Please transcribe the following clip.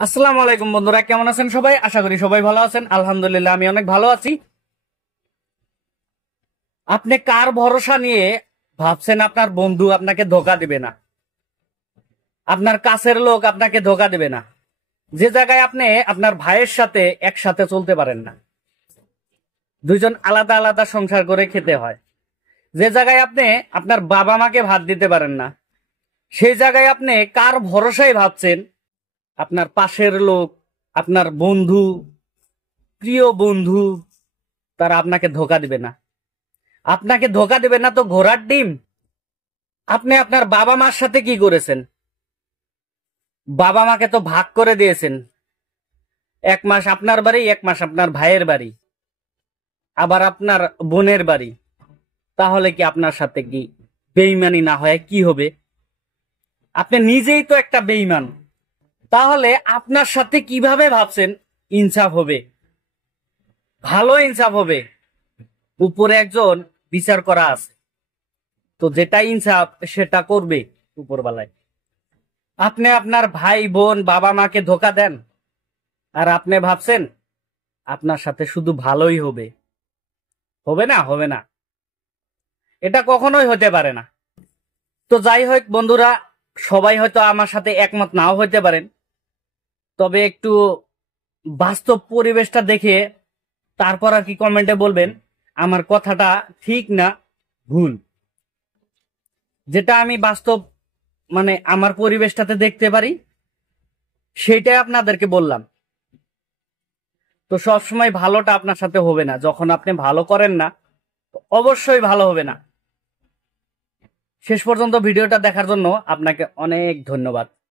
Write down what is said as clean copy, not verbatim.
আসসালামু আলাইকুম বন্ধুরা, কেমন আছেন সবাই? আশা করি সবাই ভালো আছেন। আলহামদুলিল্লাহ, আমি অনেক ভালো আছি। আপনি কার ভরসা নিয়ে ভাবছেন আপনার বন্ধু আপনাকে ধোকা দিবে না, আপনার কাছের লোক আপনাকে ধোকা দিবে না? যে জায়গায় আপনি আপনার ভাইয়ের সাথে একসাথে চলতে পারেন না, দুইজন আলাদা আলাদা সংসার করে খেতে হয়। যে জায়গায় আপনি আপনার বাবা মাকে ভাত দিতে পারেন না, সেই জায়গায় আপনি কার ভরসায় ভাবছেন আপনার পাশের লোক, আপনার বন্ধু, প্রিয় বন্ধু, তারা আপনাকে ধোকা দিবে না? আপনাকে ধোকা দেবে না তো ঘোড়ার ডিম। আপনি আপনার বাবা মার সাথে কি করেছেন? বাবা মাকে তো ভাগ করে দিয়েছেন, 1 মাস আপনার বাড়ি, 1 মাস আপনার ভাইয়ের বাড়ি, আবার আপনার বোনের বাড়ি। তাহলে কি আপনার সাথে কি বেইমানি না হয় কি হবে? আপনি নিজেই তো একটা বেইমান। তাহলে আপনার সাথে কিভাবে ভাবছেন ইনসাফ হবে, ভালো ইনসাফ হবে? উপরে একজন বিচার করা আছে, তো যেটা ইনসাফ সেটা করবে উপরবেলায়। আপনি আপনার ভাই বোন বাবা মাকে ধোকা দেন, আর আপনি ভাবছেন আপনার সাথে শুধু ভালোই হবে। হবে না, হবে না, এটা কখনোই হতে পারে না। তো যাই হোক বন্ধুরা, সবাই হয়তো আমার সাথে একমত নাও হইতে পারেন, তবে একটু বাস্তব পরিবেশটা দেখে তারপর আর কি কমেন্টে বলবেন আমার কথাটা ঠিক না ভুল। যেটা আমি বাস্তব মানে আমার পরিবেশটাতে দেখতে পারি, সেটাই আপনাদেরকে বললাম। তো সবসময় ভালোটা আপনার সাথে হবে না, যখন আপনি ভালো করেন না তো অবশ্যই ভালো হবে না। শেষ পর্যন্ত ভিডিওটা দেখার জন্য আপনাকে অনেক ধন্যবাদ।